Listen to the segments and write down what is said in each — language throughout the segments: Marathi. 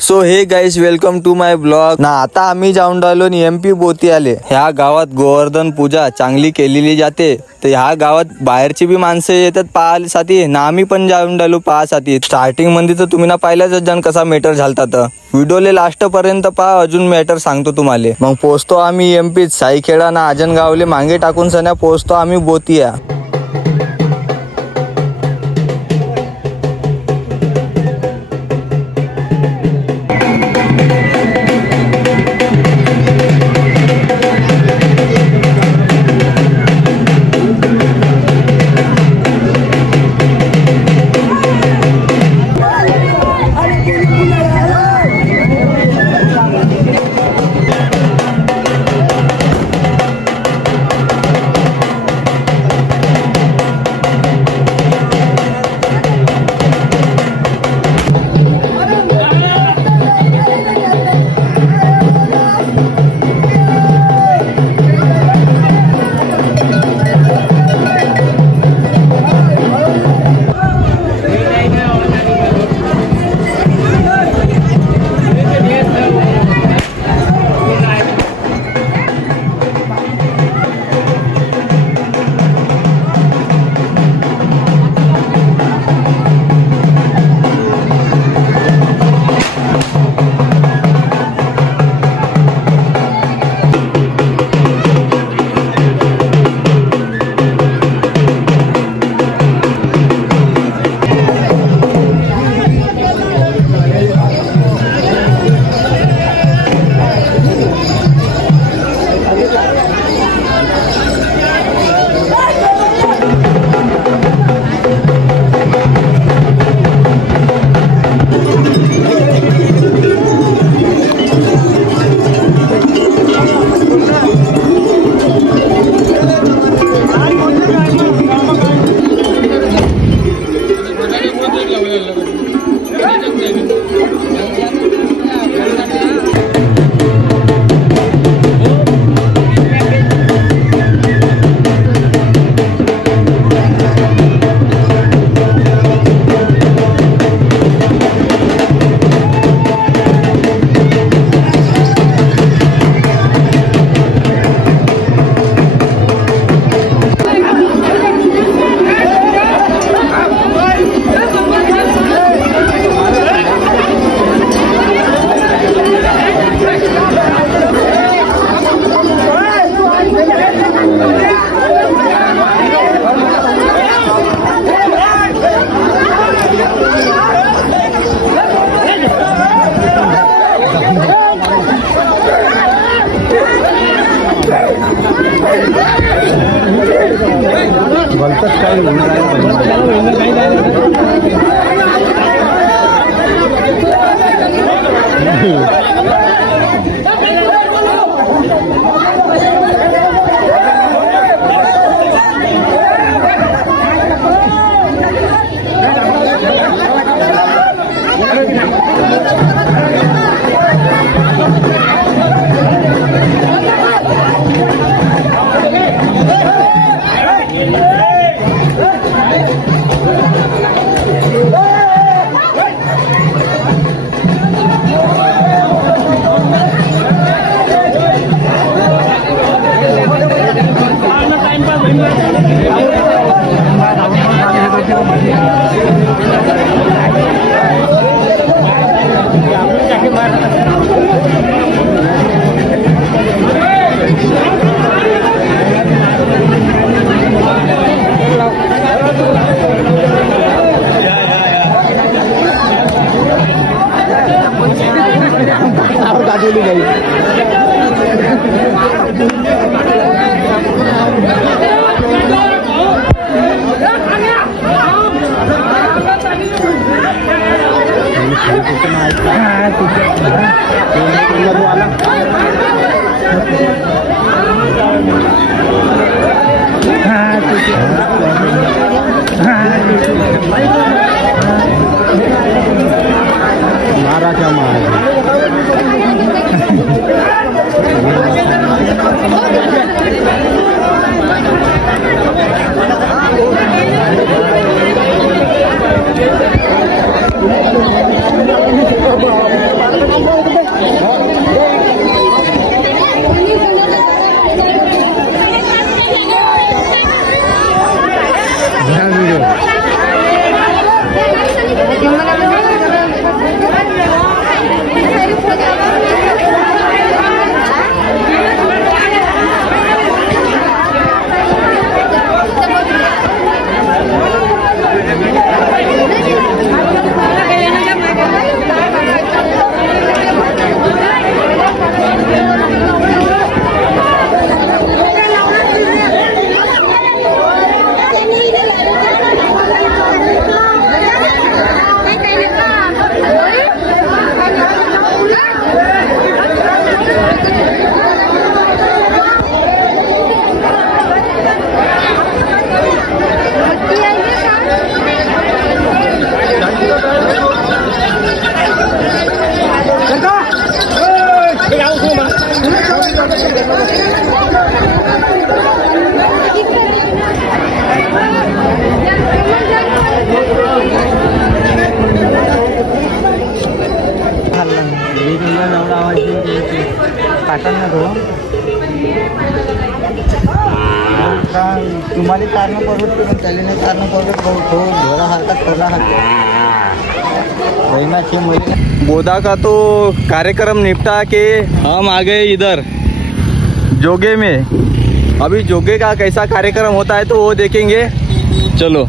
So hey guys, welcome to my blog ना. आता आम्ही जाऊन राहिलो MP बोती आले. ह्या गावात गोवर्धन पूजा चांगली केलेली जाते. तर ह्या गावात बाहेरची बी माणसं येतात पाहासाठी ना. आम्ही पण जाऊन राहिलो पाहासाठी. स्टार्टिंग मध्ये तर तुम्ही ना पाहिल्याच जण कसा मॅटर झालता. तर व्हिडिओले लास्ट पर्यंत पहा, अजून मॅटर सांगतो तुम्हाला. मग पोहोचतो आम्ही MP साईखेडा ना आजनगावले मागे टाकून सन्या पोहोचतो आम्ही बोतिया. मारा क्या मारा तुम्हारे कारण परवडते पण त्याला नाही कारण परवडत भाऊ तो घोड़ा हरकत कर रहा है। बोदा का तो कार्यक्रम निपटा के हम आ गए इधर जोगे में। अभी जोगे का कैसा कार्यक्रम होता है तो वो देखेंगे, चलो।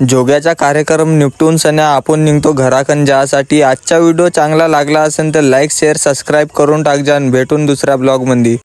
जोग्याचा कार्यक्रम निपटून सन्या आपण निघतो घराकडे जायसाठी। आजचा व्हिडिओ चांगला लागला असेल तर लाईक शेअर सबस्क्राईब करून टाक जान। भेटून दुसऱ्या ब्लॉग मध्ये।